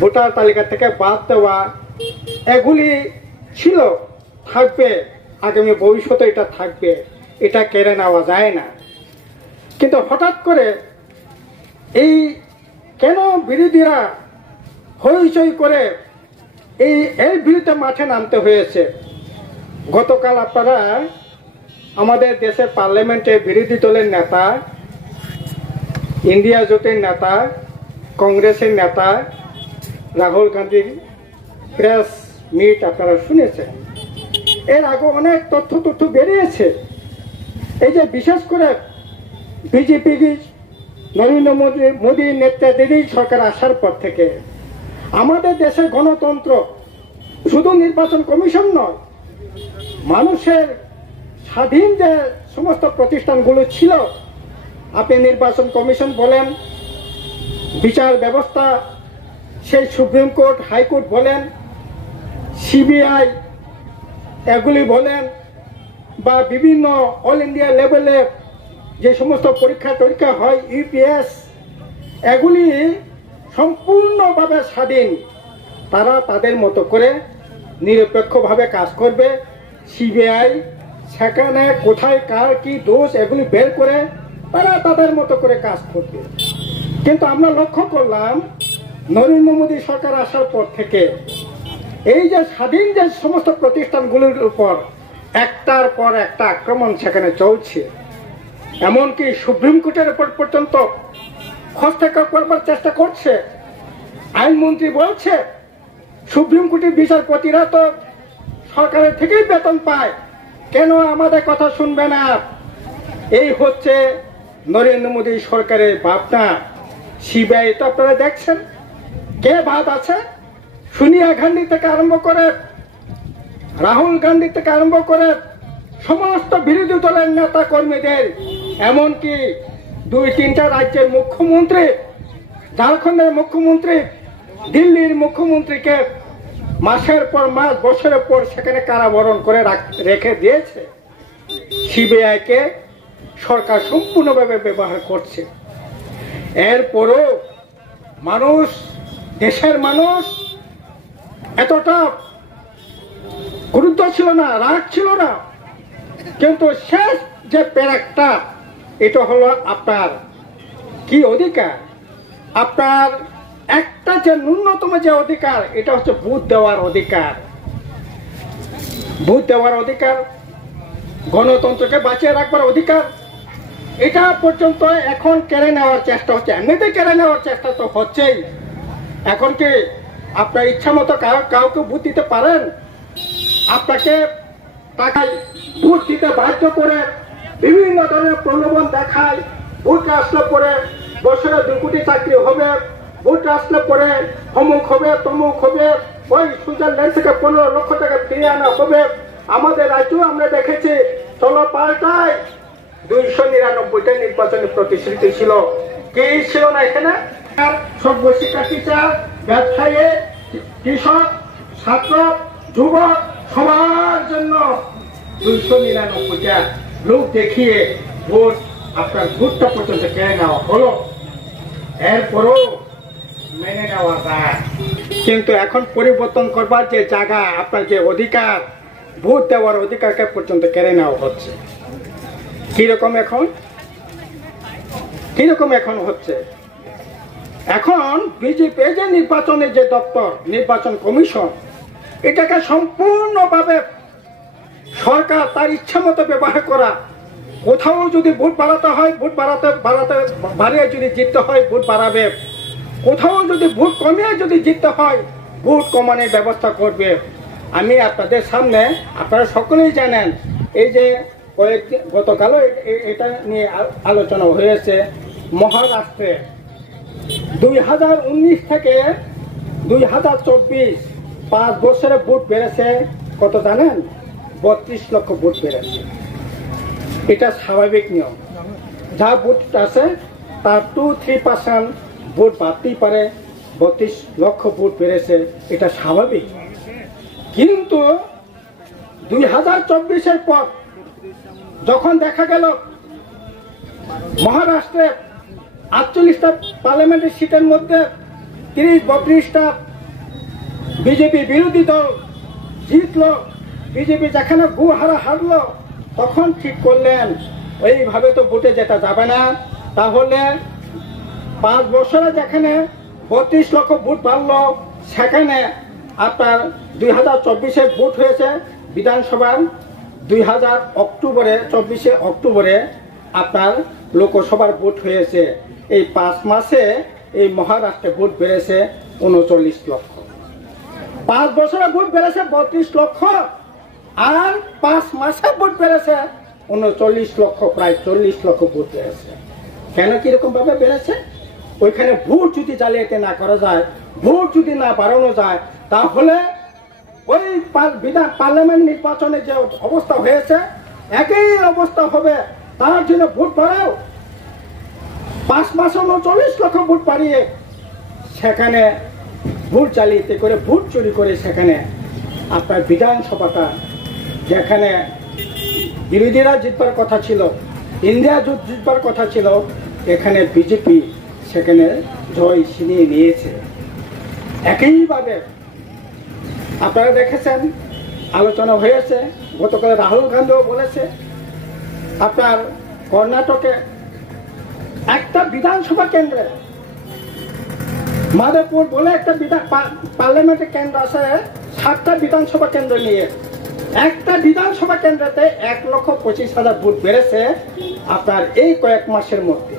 Voter তালিকা থেকে বাদ দেওয়া, এগুলি ছিল, থাকবে, আগামী ভবিষ্যতে এটা থাকবে, এটা কেড়ে নেওয়া যায় না। কিন্তু হঠাৎ করে এই কেন বিরোধীরা হইচই করে এর বিরুদ্ধে মাঠে নামতে হয়েছে? গতকাল আপনারা আমাদের দেশের পার্লামেন্টে বিরোধী দলের নেতা, ইন্ডিয়া জোটের নেতা, কংগ্রেসের নেতা রাহুল গান্ধীর প্রেস মিট আপনারা শুনেছেন। এর আগে অনেক তথ্য বেরিয়েছে। এই যে বিশেষ করে বিজেপি নরেন্দ্র মোদীর নেতৃত্বে সরকার আসার পর থেকে আমাদের দেশের গণতন্ত্র শুধু নির্বাচন কমিশন নয়, মানুষের স্বাধীন যে সমস্ত প্রতিষ্ঠানগুলো ছিল, আপনি নির্বাচন কমিশন বলেন, বিচার ব্যবস্থা, সেই সুপ্রিম কোর্ট, হাইকোর্ট বলেন, সিবিআই এগুলি বলেন, বা বিভিন্ন অল ইন্ডিয়া লেভেলে যে সমস্ত পরীক্ষা হয়, ইউপিএস, এগুলি সম্পূর্ণভাবে স্বাধীন। তারা তাদের মতো করে নিরপেক্ষভাবে কাজ করবে। সিবিআই সেখানে কোথায় কার কি দোষ এগুলি বের করে তারা তাদের মতো করে কাজ করবে। কিন্তু আমরা লক্ষ্য করলাম নরেন্দ্র মোদী সরকার আসার পর থেকে এই যে স্বাধীন যে সমস্ত প্রতিষ্ঠানগুলির উপর একটার পর একটা আক্রমণ সেখানে চলছে। এমনকি সুপ্রিম কোর্টের উপর পর্যন্ত হস্তক্ষেপ করবার চেষ্টা করছে। আইনমন্ত্রী বলছে সুপ্রিম কোর্টের বিচারপতিরা তো সরকারের থেকেই বেতন পায়, কেন আমাদের কথা শুনবে না? এই হচ্ছে নরেন্দ্র মোদী সরকারের ভাবনা। সিবিআই তো আপনারা দেখছেন কে ভাব আছে, সোনিয়া গান্ধী থেকে আরম্ভ করে, রাহুল গান্ধী থেকে আরম্ভ করে সমস্ত বিরোধী দলের নেতা কর্মীদের, এমনকি 2-3টা রাজ্যের মুখ্যমন্ত্রী, ঝাড়খণ্ডের মুখ্যমন্ত্রী, দিল্লির মুখ্যমন্ত্রীকে মাসের পর মাস, বছরের পর সেখানে কারাবরণ করে রেখে দিয়েছে। সিবিআইকে সরকার সম্পূর্ণভাবে ব্যবহার করছে। এরপরও মানুষ, দেশের মানুষ এতটা গুরুত্ব ছিল না, রাগ ছিল না। কিন্তু শেষ যে প্যারাকটা, এটা হলো আপনার কি অধিকার, আপনার একটা যে ন্যূনতম যে অধিকার, এটা হচ্ছে ভোট দেওয়ার অধিকার। ভোট দেওয়ার অধিকার, গণতন্ত্রকে বাঁচিয়ে রাখবার অধিকার, এটা পর্যন্ত এখন কেড়ে নেওয়ার চেষ্টা হচ্ছে। এমনিতে কেড়ে নেওয়ার চেষ্টা তো হচ্ছেই। এখন কি আপনার ইচ্ছা মতো কাউকে ভোট দিতে পারেন? আপনাকে টাকায় ভোট দিতে বাধ্য করে বিভিন্ন ধরনের প্রলোভন দেখায়। ভোট আসলে পরে বছরে 2 কোটি চাকরি হবে, ভোট আসলে পরে অমুক হবে, তমুক হবে, ওই সুইজারল্যান্ড থেকে 15 লক্ষ টাকা ফিরিয়ে আনা হবে। আমাদের রাজ্যেও আমরা দেখেছি, চলো পাল্টায় 299টা নির্বাচনী প্রতিশ্রুতি ছিল। কি ছিল না এখানে? সর্বশিক্ষা, টিচার, ব্যবসায়ী, কৃষক, ছাত্র, যুবক, সবার জন্য 299টা লোক দেখিয়ে ভোট, আপনার ভোটটা পর্যন্ত কেড়ে নেওয়া হলো। এরপরও মেনে নেওয়া যায়। কিন্তু এখন পরিবর্তন করবার যে জায়গা, আপনার যে অধিকার, ভোট দেওয়ার অধিকারকে পর্যন্ত কেড়ে নেওয়া হচ্ছে। কিরকম এখন হচ্ছে? এখন বিজেপি যে নির্বাচনের যে দপ্তর, নির্বাচন কমিশন, এটাকে সম্পূর্ণভাবে সরকার তার ইচ্ছা মতো ব্যবহার করা। কোথাও যদি ভোট বাড়াতে হয়, ভোট বাড়িয়ে যদি জিততে হয়, ভোট বাড়াবে। কোথাও যদি ভোট কমিয়ে যদি জিততে হয়, ভোট কমানোর ব্যবস্থা করবে। আমি আপনাদের সামনে, আপনারা সকলেই জানেন, এই যে গতকালও এটা নিয়ে আলোচনা হয়েছে, মহারাষ্ট্রে 2019 থেকে 2024 5 বছরে ভোট বেড়েছে কত জানেন? 32 লক্ষ ভোট বেড়েছে। এটা স্বাভাবিক নিয়ম। যা ভোট আছে তার 2-3% ভোট বাড়তেই পারে। 32 লক্ষ ভোট বেড়েছে, এটা স্বাভাবিক। কিন্তু 2024-এর পর যখন দেখা গেল মহারাষ্ট্রে 48টা পার্লামেন্টের সিটের মধ্যে 30-32টা বিজেপি বিরোধী দল জিতলো, বিজেপি যেখানে গুহারা হারলো, তখন ঠিক করলেন ওইভাবে তো ভোটে যেটা যাবে না, তাহলে 5 বছরে যেখানে 32 লক্ষ ভোট বাড়লো, সেখানে আপনার 2024-এ ভোট হয়েছে বিধানসভার, 24 অক্টোবরে আপনার লোকসভার ভোট হয়েছে। এই 5 মাসে এই মহারাষ্ট্রে ভোট বেড়েছে 39 লক্ষ। 5 বছরে ভোট বেড়েছে 32 লক্ষ, আর 5 মাসে ভোট বেড়েছে 39 লক্ষ, প্রায় 40 লক্ষ ভোট বেড়েছে। কেন কিরকম ভাবে বেড়েছে? ওইখানে ভোট যদি জালিয়াতি না করা যায়, ভোট যদি না বাড়ানো যায়, তাহলে ওই পার্লামেন্ট নির্বাচনে যে অবস্থা হয়েছে একই অবস্থা হবে। তার জন্য ভোট বাড়াও, 5 মাসে 39 লক্ষ ভোট বাড়িয়ে সেখানে ভোট জালিয়াতি করে, ভোট চুরি করে, সেখানে আপনার বিধানসভাটা যেখানে বিরোধীরা জিতবার কথা ছিল, ইন্ডিয়া জোট জিতবার কথা ছিল, এখানে বিজেপি সেখানে জয় ছিনিয়ে নিয়েছে। একইভাবে আপনারা দেখেছেন, আলোচনা হয়েছে, গতকাল রাহুল গান্ধীও বলেছে, আপনার কর্ণাটকে একটা বিধানসভা কেন্দ্রে, মাধবপুর বলে একটা পার্লামেন্টের কেন্দ্র আছে, 7টা বিধানসভা কেন্দ্র নিয়ে একটা বিধানসভা কেন্দ্রতে 1,25,000 ভোট বেড়েছে আপনার এই কয়েক মাসের মধ্যে।